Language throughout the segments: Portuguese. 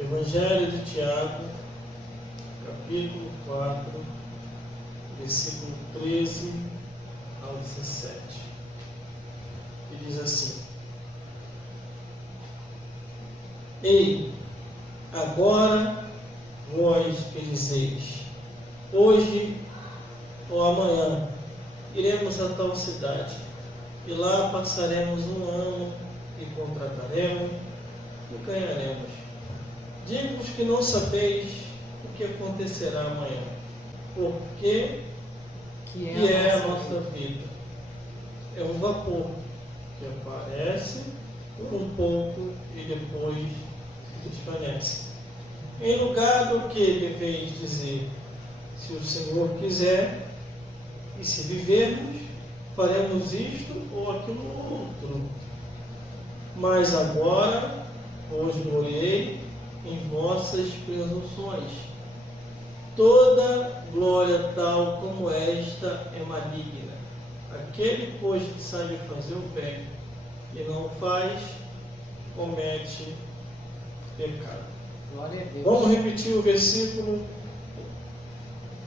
Evangelho de Tiago, capítulo 4, versículo 13 ao 17. E diz assim: Ei, agora vós que dizeis, hoje ou amanhã iremos a tal cidade, e lá passaremos um ano e contrataremos e ganharemos. Digo-vos que não sabeis o que acontecerá amanhã, porque que é a nossa vida. É um vapor que aparece por um pouco e depois desvanece. Em lugar do que deveis dizer, se o Senhor quiser, e se vivermos, faremos isto ou aquilo outro. Mas agora vos gloriei em vossas presunções. Toda glória tal como esta é maligna. Aquele, pois, que sabe fazer o bem e não faz, comete pecado. Glória a Deus. Vamos repetir o versículo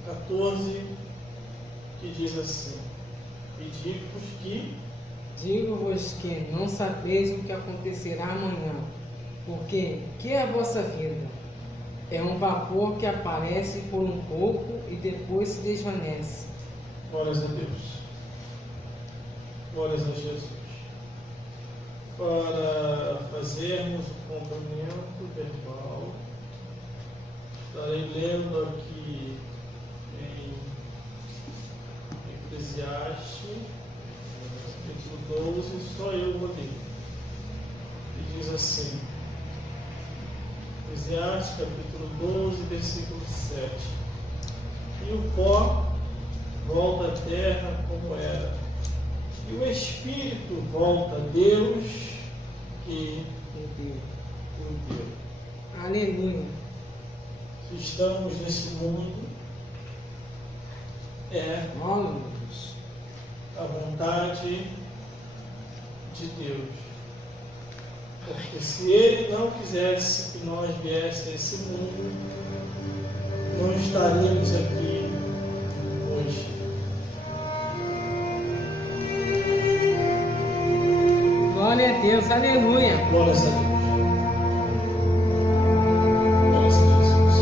14, que diz assim: Digo-vos que não sabeis o que acontecerá amanhã, porque que é a vossa vida? É um vapor que aparece por um pouco e depois se desvanece. Glórias a Deus. Glórias a Jesus. Para fazermos o cumprimento verbal, estarei lendo aqui em Eclesiastes, capítulo 12, só eu vou ler. E diz assim: Eclesiastes, capítulo 12, versículo 7. E o pó volta à terra como era, e o Espírito volta a Deus que o deu. Aleluia. Se estamos nesse mundo, é a vontade de Deus. Porque se Ele não quisesse que nós viéssemos a esse mundo, não estaríamos aqui hoje. Glória a Deus, aleluia. Glórias a Deus. Glórias a Jesus.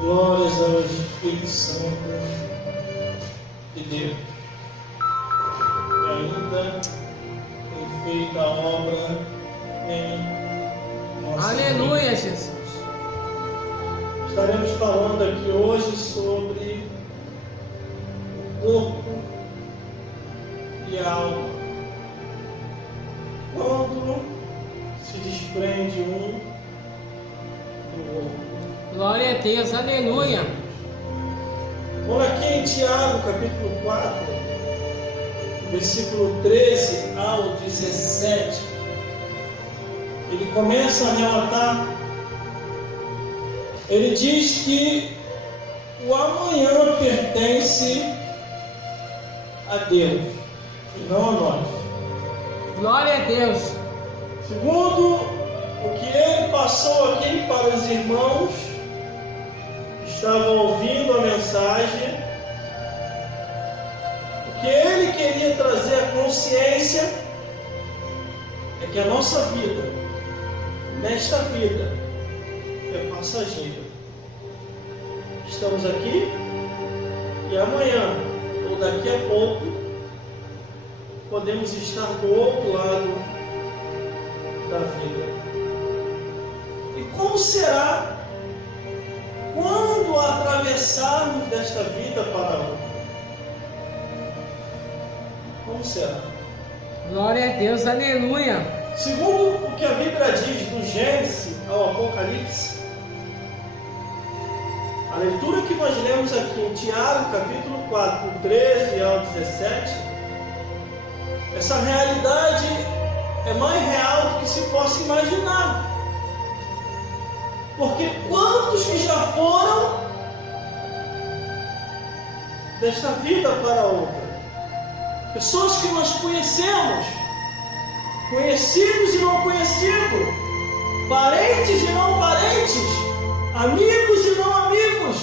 Glórias ao Espírito Santo de Deus, que ainda tem feito a obra em nossa Aleluia, vida. Jesus. Estaremos falando aqui hoje sobre o corpo e a alma. Quando se desprende um do outro. Glória a Deus, aleluia. Vamos aqui em Tiago, capítulo 4, versículo 13 ao 17. Ele começa a relatar. Ele diz que o amanhã pertence a Deus e não a nós. Glória a Deus. Segundo o que ele passou aqui para os irmãos que estavam ouvindo a mensagem, o que ele queria trazer à consciência é que a nossa vida, nesta vida, é passageira. Estamos aqui e amanhã, ou daqui a pouco, podemos estar do outro lado da vida. E como será quando atravessarmos desta vida para outra? Como será? Glória a Deus, aleluia. Segundo o que a Bíblia diz do Gênesis ao Apocalipse, a leitura que nós lemos aqui em Tiago, capítulo 4, do 13 ao 17, essa realidade é mais real do que se possa imaginar. Porque quantos que já foram desta vida para outra? Pessoas que nós conhecemos, conhecidos e não conhecidos, parentes e não parentes, amigos e não amigos,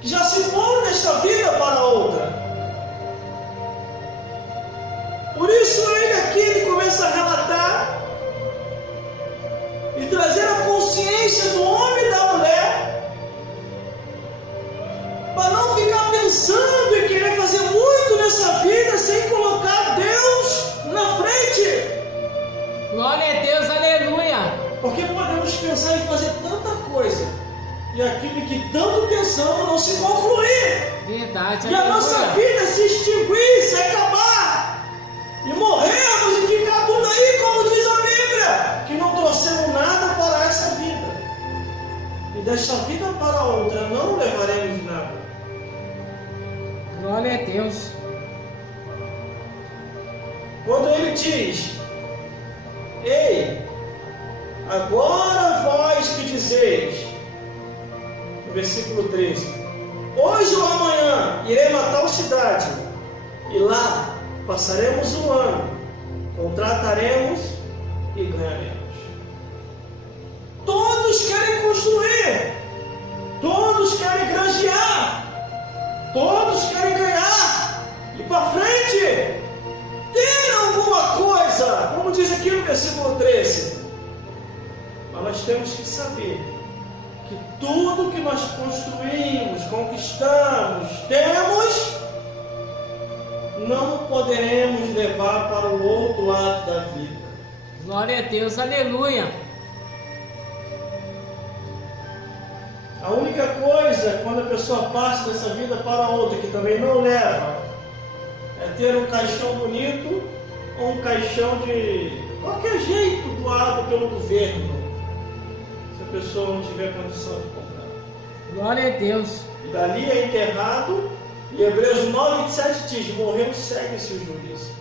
que já se foram desta vida para outra. Por isso ele começa a relatar e trazer a consciência do homem e da mulher, para não ficar pensando em querer fazer muito nessa vida sem colocar Deus na frente. Glória a Deus, aleluia. Porque podemos pensar em fazer tanta coisa e aquilo que tanto pensamos não se concluir. Verdade, e a nossa vida se extinguir, se acabar, e morrermos e ficar tudo aí, como diz a Bíblia, que não trouxemos nada para essa vida, e desta vida para outra não levaremos nada. Glória a Deus. Quando ele diz: ei, agora vós que dizeis, no versículo 13, hoje ou amanhã iremos a tal cidade, e lá passaremos um ano, contrataremos e ganharemos. Todos querem construir, todos querem granjear, todos querem ganhar, e para frente, ter alguma coisa, como diz aqui no versículo 13. Mas nós temos que saber que tudo que nós construímos, conquistamos, temos, não poderemos levar para o outro lado da vida. Glória a Deus, aleluia. A única coisa, quando a pessoa passa dessa vida para outra, que também não leva, é ter um caixão bonito ou um caixão de qualquer jeito doado pelo governo, se a pessoa não tiver condição de comprar. Glória a Deus. E dali é enterrado, e Hebreus 9:27 diz: morreu, segue-se o juízo.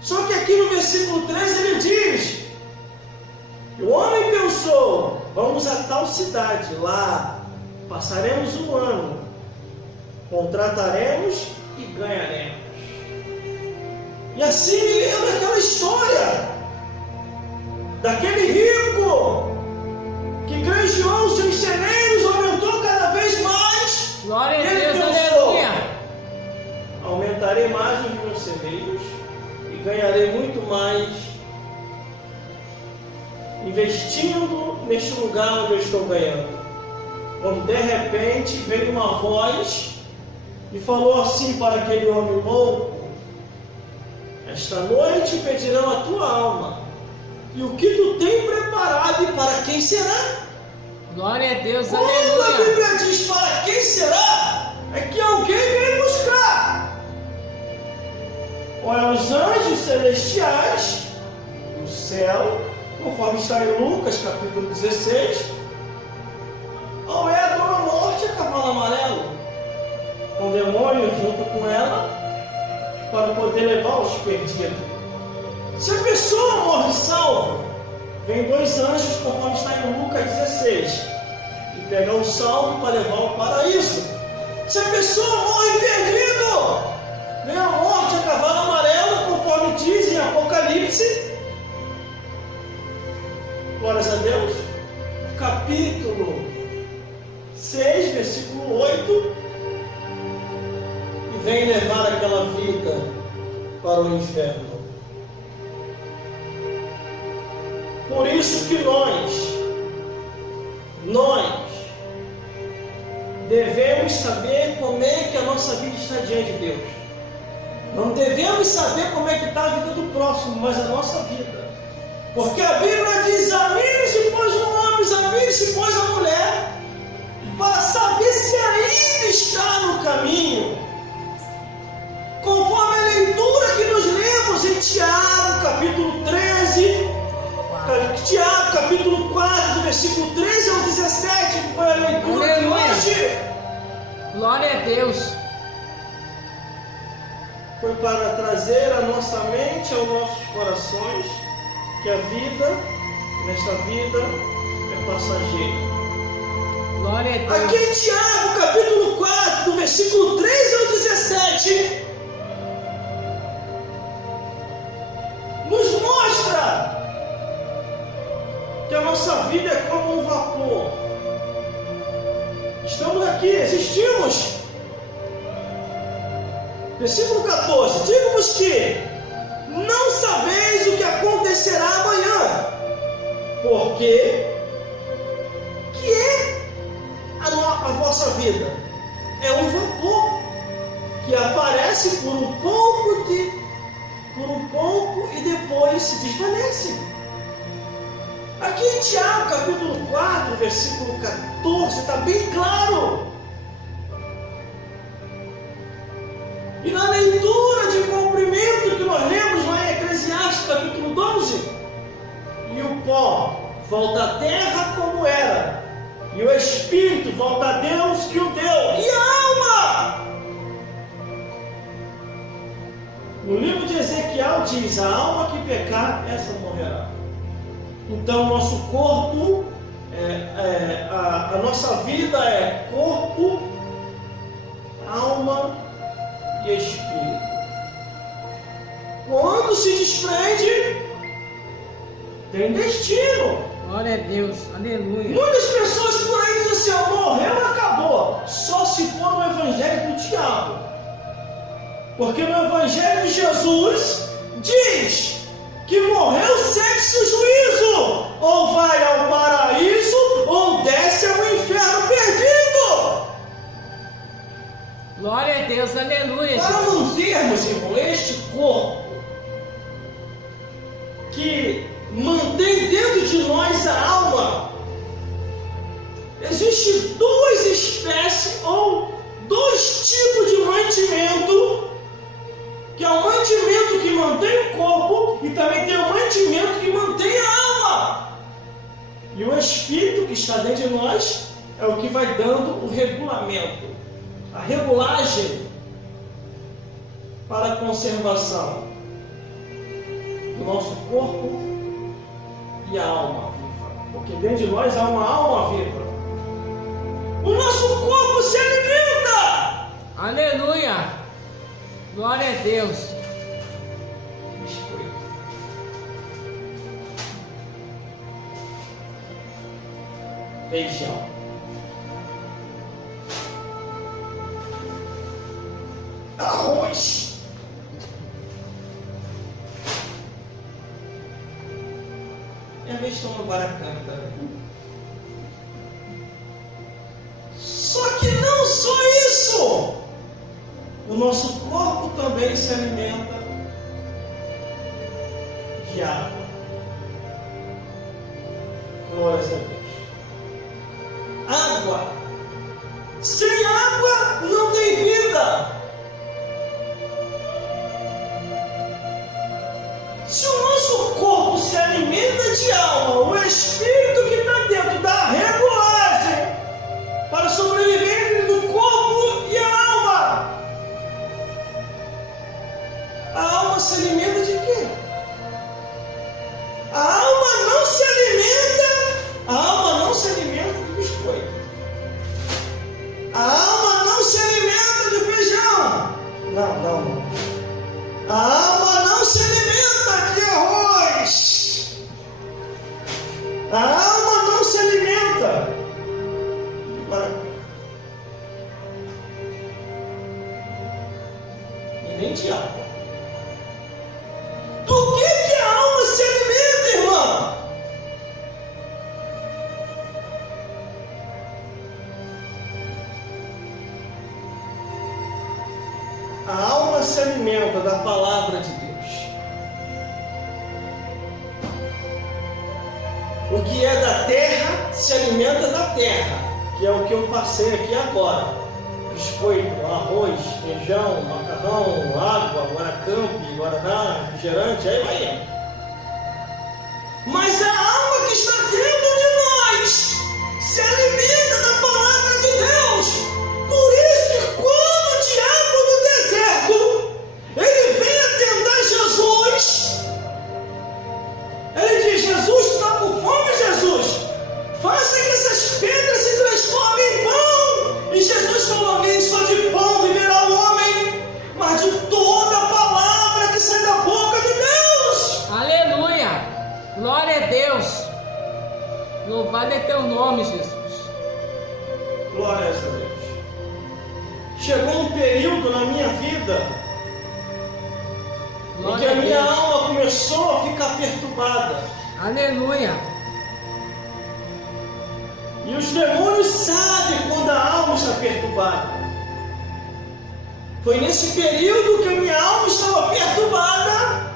Só que aqui no versículo 13 ele diz: o homem pensou, vamos a tal cidade, lá passaremos um ano, contrataremos e ganharemos. E assim me lembra aquela história daquele rico que granjeou os seus celeiros, aumentou cada vez mais. Glória a Ele Deus, pensou: aleluia. aumentarei mais os meus celeiros e ganharei muito mais investindo neste lugar onde eu estou ganhando. Quando de repente veio uma voz e falou assim para aquele homem louco: esta noite pedirão a tua alma, e o que tu tem preparado e para quem será? Glória a Deus, Quando a aleluia. Bíblia diz para quem será, é que alguém vem buscar. Ou é os anjos celestiais do céu, conforme está em Lucas capítulo 16, ou é a Dona Morte, a cavalo amarelo, com demônios junto com ela, para poder levar os perdidos. Se a pessoa morre salvo, vem dois anjos, conforme está em Lucas 16, e pegar o salvo para levar ao paraíso. Se a pessoa morre perdido, vem a morte, a cavalo amarelo, conforme diz em Apocalipse, glórias a Deus, capítulo 6, versículo 8, e vem levar aquela vida para o inferno. Por isso que nós devemos saber como é que a nossa vida está diante de Deus. Não devemos saber como é que está a vida do próximo, mas a nossa vida. Porque a Bíblia diz: examine-se, pois, o homem, examine-se, pois, a mulher, para saber se ainda está no caminho. Conforme a leitura que nos lemos em Tiago, capítulo 13, Tiago, capítulo 4, do versículo 13 ao 17, que foi a leitura de hoje. Glória a Deus. Foi para trazer à nossa mente, aos nossos corações, que a vida, nesta vida, é passageira. Glória a Deus. Aqui em Tiago, capítulo 4, do versículo 13 ao 17, nos mostra que a nossa vida é como um vapor. Estamos aqui, existimos. Versículo 14: digo-vos que não sabeis o que acontecerá amanhã, porque que é a vossa vida? É um vapor que aparece por um pouco e depois se desvanece. Aqui em Tiago, capítulo 4, versículo 14, está bem claro. E na leitura de cumprimento que nós lemos lá em Eclesiastes, capítulo 12, e o pó volta à terra como era, e o Espírito volta a Deus que o deu, e a alma? No livro de Ezequiel diz: a alma que pecar, essa morrerá. Então, nosso corpo, a nossa vida é corpo, alma e espírito. Quando se desprende, tem destino. Glória a Deus, aleluia. Muitas pessoas por aí dizem assim: morreu, acabou. Só se for no evangelho do diabo. Porque no evangelho de Jesus diz que morreu sente-se o juízo, ou vai ao paraíso, ou desce ao inferno perdido. Glória a Deus, aleluia. Para não termos, irmão, este corpo que mantém dentro de nós a alma, existem duas espécies ou dois tipos de mantimento, que é o mantimento que mantém o corpo e também tem o mantimento que mantém a alma. E o Espírito que está dentro de nós é o que vai dando o regulamento, a regulagem para a conservação do nosso corpo e a alma viva. Porque dentro de nós há uma alma viva. O nosso corpo se alimenta. Aleluia. Glória a Deus. Biscoito. Feijão. Arroz. E a vez toma guaracanta. Só que não só isso. O nosso corpo também se alimenta de água. Glórias a Deus. Água. Sem água não tem vida. Se o nosso corpo se alimenta de alma, o Espírito que está dentro da regulagem para sobreviver do corpo e a alma. A alma se alimenta de quê? A alma não se alimenta de biscoito. A alma não se alimenta de feijão. Não. A alma não se alimenta de arroz. A alma não se alimenta e nem de água. Do que a alma se alimenta, irmã? A alma se alimenta da palavra de Deus. O que é da terra se alimenta da terra, que é o que eu passei aqui agora. Biscoito, arroz, feijão, macarrão, água, guaracampi, guaraná, refrigerante, aí vai indo. Mas a alma que está dentro de nós se alimenta da palavra de Deus. Por isso que quando o diabo no deserto, ele vem a tentar Jesus, ele diz: Jesus, tu está com fome, Jesus? Faça que essas pedras se transformem em pão. E Jesus falou: nem só de pão viverá o homem, mas de toda a palavra que sai da boca de Deus. Aleluia. Glória a Deus. Louvado é teu nome, Jesus. Glórias a Deus. Chegou um período na minha vida em que a minha alma começou a ficar perturbada. Aleluia. E os demônios sabem quando a alma está perturbada. Foi nesse período que a minha alma estava perturbada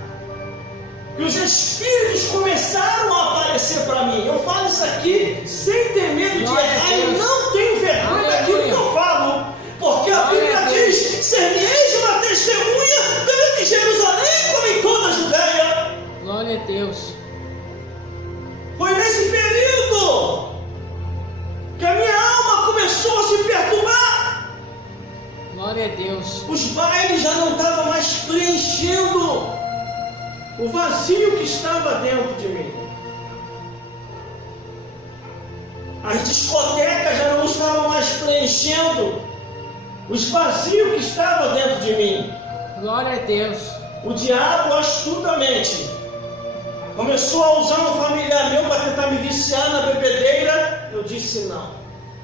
que os espíritos começaram a aparecer para mim. Eu falo isso aqui sem ter medo de errar. Eu não tenho vergonha daquilo que eu falo. Porque a Bíblia diz: ser-me-eis uma testemunha tanto em Jerusalém como em toda a Judeia. Glória a Deus. Foi nesse período que a minha alma começou a se perturbar. Glória a Deus. Os bailes já não estavam mais preenchendo o vazio que estava dentro de mim. As discotecas já não estavam mais preenchendo os vazios que estavam dentro de mim. Glória a Deus. O diabo astutamente começou a usar um familiar meu para tentar me viciar na bebedeira. Eu disse não.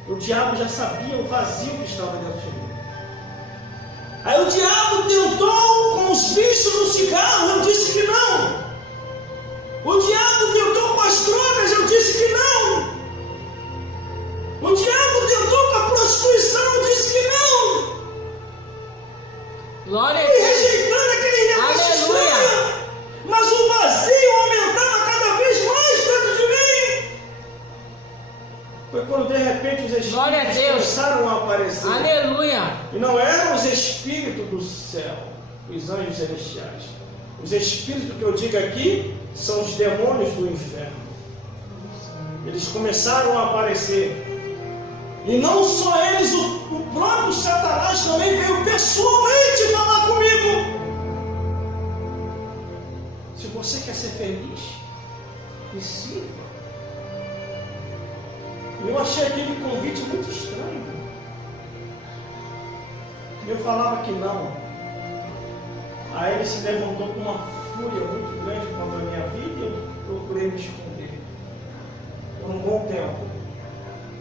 O diabo já sabia o vazio que estava dentro de mim. Aí o diabo tentou com os vícios no cigarro. Eu disse que não. O diabo tentou com as drogas. Eu disse que não. O diabo tentou com a prostituição. Eu disse que não. Glória a E Deus. rejeitando aquele negócio estranho. Mas o vazio aumentava cada vez mais dentro de mim. Foi quando de repente os espíritos começaram a aparecer. Aleluia. E não eram os espíritos do céu, os anjos celestiais. Os espíritos que eu digo aqui são os demônios do inferno. Eles começaram a aparecer. E não só eles, o próprio Satanás também veio pessoalmente falar comigo. Se você quer ser feliz, me sirva. Eu achei aquele convite muito estranho. Eu falava que não. Aí ele se levantou com uma fúria muito grande contra a minha vida e eu procurei me esconder. Por um bom tempo.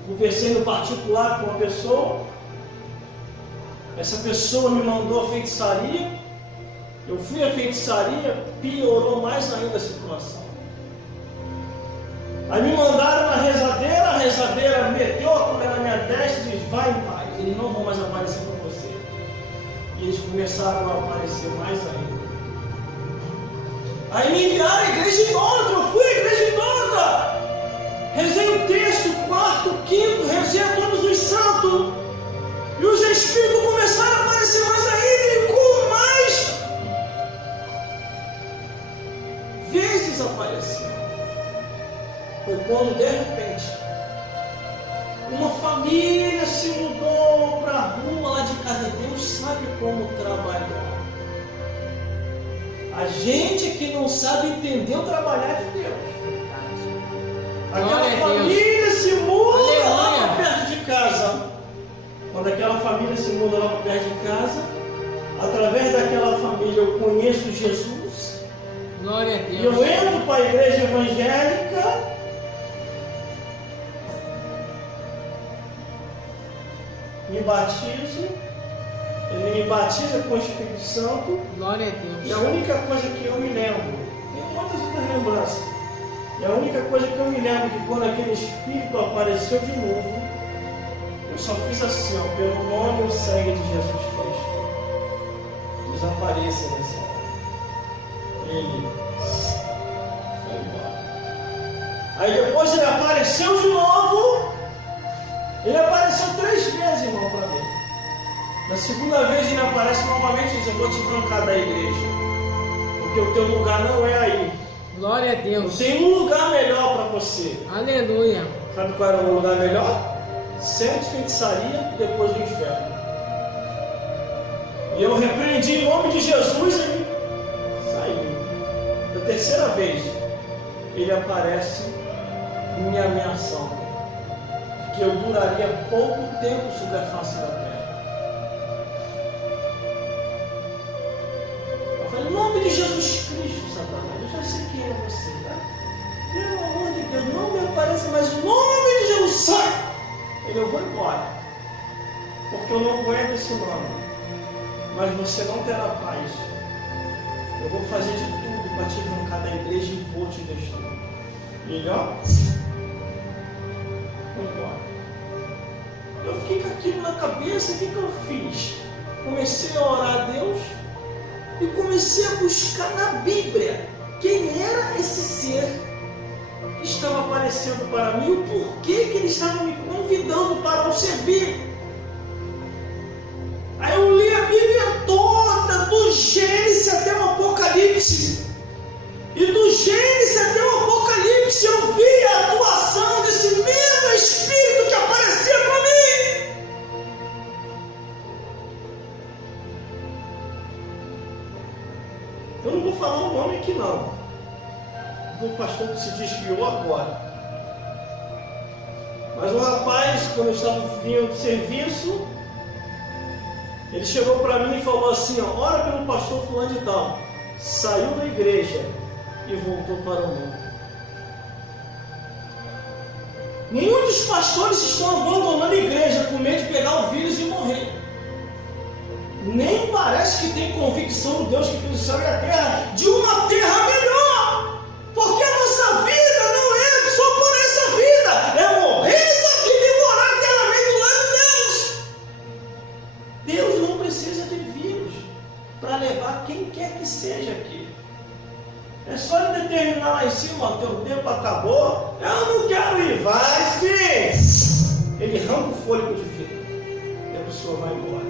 Conversei no particular com uma pessoa. Essa pessoa me mandou a feitiçaria. Eu fui à feitiçaria, piorou mais ainda a situação. Aí me mandaram na a rezadeira meteu a colher na minha testa e disse: vai em paz, eles não vão mais aparecer para você. E eles começaram a aparecer mais ainda. Aí me enviaram à igreja idólatra, eu fui à igreja idólatra. Rezei o terço, quarto, quinto, rezei a todos os santos. E os espíritos começaram a aparecer mais ainda e com mais vezes apareceram. Foi quando de repente uma família se mudou para a rua lá de casa. Deus sabe como trabalhar. A gente que não sabe entender o trabalhar de Deus. Aquela família se muda lá para perto de casa. Quando aquela família se muda lá para perto de casa, através daquela família eu conheço Jesus. Glória a Deus. E eu entro para a igreja evangélica. Me batizo. Ele me batiza com o Espírito Santo. Glória a Deus. E a única coisa que eu me lembro, tem muitas outras lembranças. E a única coisa que eu me lembro é que quando aquele Espírito apareceu de novo, eu só fiz assim, ó, pelo nome e o sangue de Jesus Cristo. Desapareça nessa hora. Ele foi embora. Aí depois ele apareceu de novo. Ele apareceu 3 vezes, irmão, para mim. Na segunda vez ele aparece novamente e diz: eu vou te trancar da igreja. Porque o teu lugar não é aí. Glória a Deus. Tem um lugar melhor para você. Aleluia. Sabe qual era o lugar melhor? Centro de feitiçaria e depois do inferno. E eu repreendi em nome de Jesus e saiu. Da terceira vez, ele aparece me ameaçando que eu duraria pouco tempo sobre a face da terra. Eu falei: em nome de Jesus Cristo, Satanás, eu já sei quem é você, tá? Pelo amor de Deus, não me apareça mais sai. Eu vou embora, porque eu não aguento esse nome. Mas você não terá paz. Eu vou fazer de tudo para te arrancar da igreja e vou te destruir. Melhor? Vou embora. Eu fiquei com aquilo na cabeça, o que eu fiz? Comecei a orar a Deus e comecei a buscar na Bíblia quem era esse ser que estava aparecendo para mim, o porquê que ele estava me convidando para o servir. Aí eu li a Bíblia toda, do Gênesis até o Apocalipse. E do Gênesis até o Apocalipse eu vi a atuação desse mesmo Espírito que aparecia para mim. Eu não vou falar o nome aqui não, do pastor que se desviou agora. Mas o rapaz, quando eu estava vindo do serviço, ele chegou para mim e falou assim, ó, ora pelo pastor fulano de tal. Saiu da igreja e voltou para o mundo. Muitos pastores estão abandonando a igreja com medo de pegar o vírus e morrer. Nem parece que tem convicção no Deus que fez o céu e a terra, de uma terra melhor. Porque a nossa vida não é só por essa vida, é morrer essa vida e morar eternamente lá em Deus. Deus não precisa de vírus para levar quem quer que seja aqui. É só ele determinar lá em cima, ó, teu tempo acabou, eu não quero ir, vai sim. Ele arranca o fôlego de vida e a pessoa vai embora.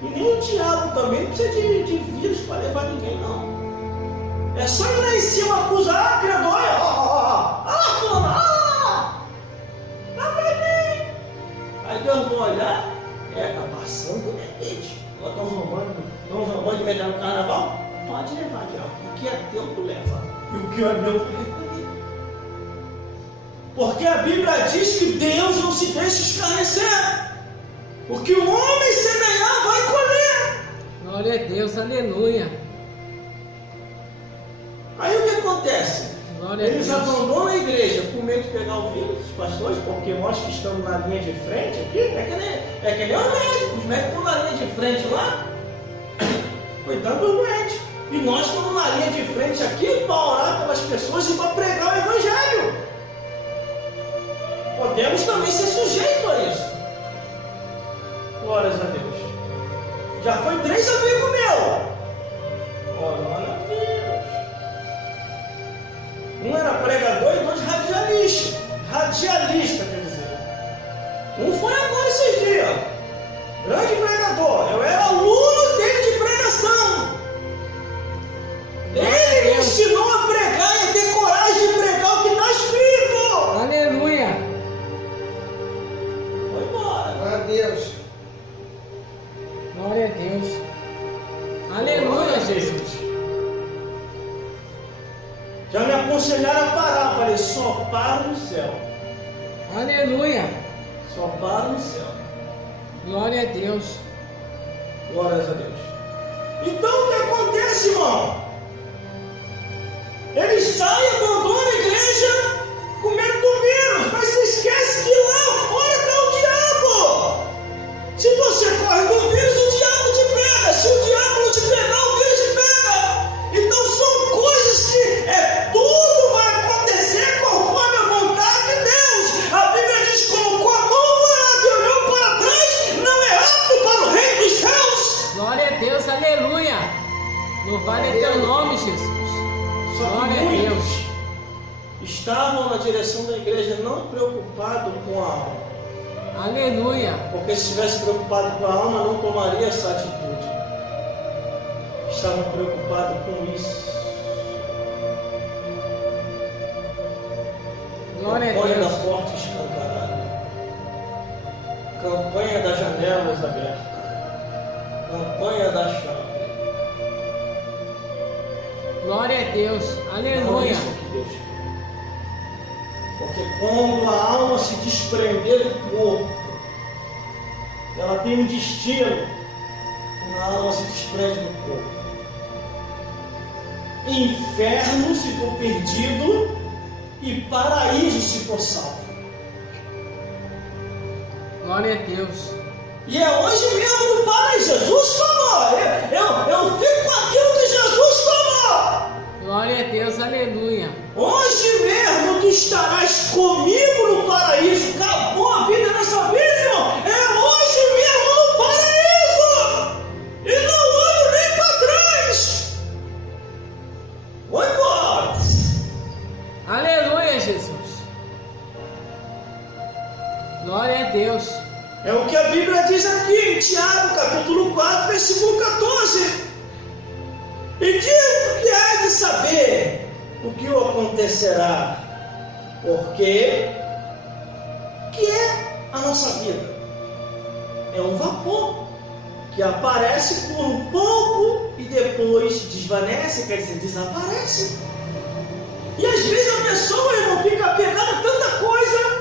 E nem o diabo também não precisa de vírus para levar ninguém, não. É só ir lá em cima acusar, criador, fulano, tá pra mim. Aí Deus vai olhar, tá passando do limite. Nós estamos vamos de melhor no carnaval? Pode levar, diabo. O que é teu, tu leva. E o que é meu, tu leva. Porque a Bíblia diz que Deus não se deixa escarnecer. O que o homem semear vai colher. Glória a Deus, aleluia. Aí o que acontece? Glória Eles a Deus. abandonam a igreja com medo de pegar o vírus, os pastores, porque nós que estamos na linha de frente aqui, é que nem os médicos. Os médicos estão na linha de frente lá, cuidando dos doentes. E nós estamos na linha de frente aqui para orar pelas pessoas e para pregar o Evangelho. Podemos também ser sujeitos a isso. Glórias a Deus. Já foi 3 amigos meus. Coronavírus. Um era pregador e 2 radialistas. Radialista, quer dizer. Um foi agora esses dias. Grande pregador. Eu era aluno dele de pregação. Ele me ensinou a pregar e a ter coragem de pregar o que está escrito. Aleluia. Foi embora. Glória a Deus. Glória a Deus. Aleluia, Jesus. Já me aconselharam a parar. Falei, só para no céu. Aleluia. Só para no céu. Glória a Deus. Glórias a Deus. Então o que acontece, irmão? Eles saem, abandonam a igreja com medo do vírus, mas se esquece que lá fora está o diabo. Se você corre do vírus, o diabo te pega. Se o diabo não te pegar, o vírus te pega. Então são coisas que tudo vai acontecer conforme a vontade de Deus. A Bíblia diz que colocou a mão no arado e olhou para trás, não é apto para o reino dos céus. Glória a Deus, aleluia. Louvado é teu nome, Jesus. Só que Glória a muitos Deus. estavam na direção da igreja não preocupados com a alma. Aleluia. Porque se estivesse preocupado com a alma, não tomaria essa atitude. Estavam preocupados com isso. Glória a Campanha da Deus. porta escancarada. Campanha das janelas abertas. Campanha da chave. Glória a Deus. Não é Aleluia. isso que Deus quer. Porque quando a alma se desprender do corpo, ela tem um destino. Quando a alma se desprende do corpo, inferno se for perdido e paraíso se for salvo. Glória a Deus. E é hoje mesmo no Pai. Jesus tomou. Eu fico com aquilo que Jesus tomou. Glória a Deus, aleluia. Hoje mesmo tu estarás comigo no paraíso. Acabou a vida nessa vida, irmão. É hoje mesmo no paraíso. E não olho nem para trás. Vai embora. Aleluia, Jesus. Glória a Deus. É o que a Bíblia diz aqui em Tiago, capítulo 4, versículo 14. E digo que há de saber o que acontecerá, porque que é a nossa vida? É um vapor que aparece por um pouco e depois desvanece, quer dizer, desaparece. E às vezes a pessoa, irmão, fica apegada a tanta coisa,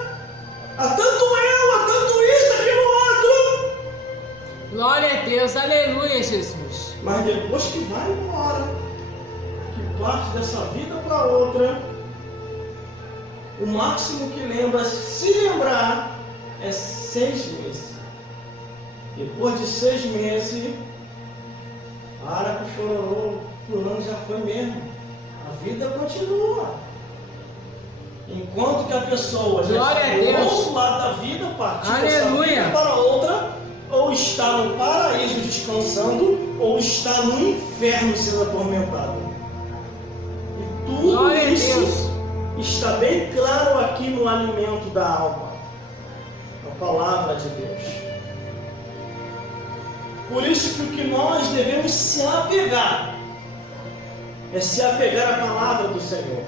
a tanto eu, a tanto isso, aquilo outro. Glória a Deus, aleluia, Jesus. Mas depois que vai embora, que parte dessa vida para outra, o máximo que lembra, se lembrar, é 6 meses. Depois de 6 meses, para que o chororô, fulano já foi mesmo. A vida continua. Enquanto que a pessoa já está do outro lado da vida, partiu dessa vida para outra, ou está no paraíso descansando, ou está no inferno sendo atormentado. E tudo isso está bem claro aqui no alimento da alma, a palavra de Deus. Por isso que o que nós devemos se apegar é se apegar à palavra do Senhor.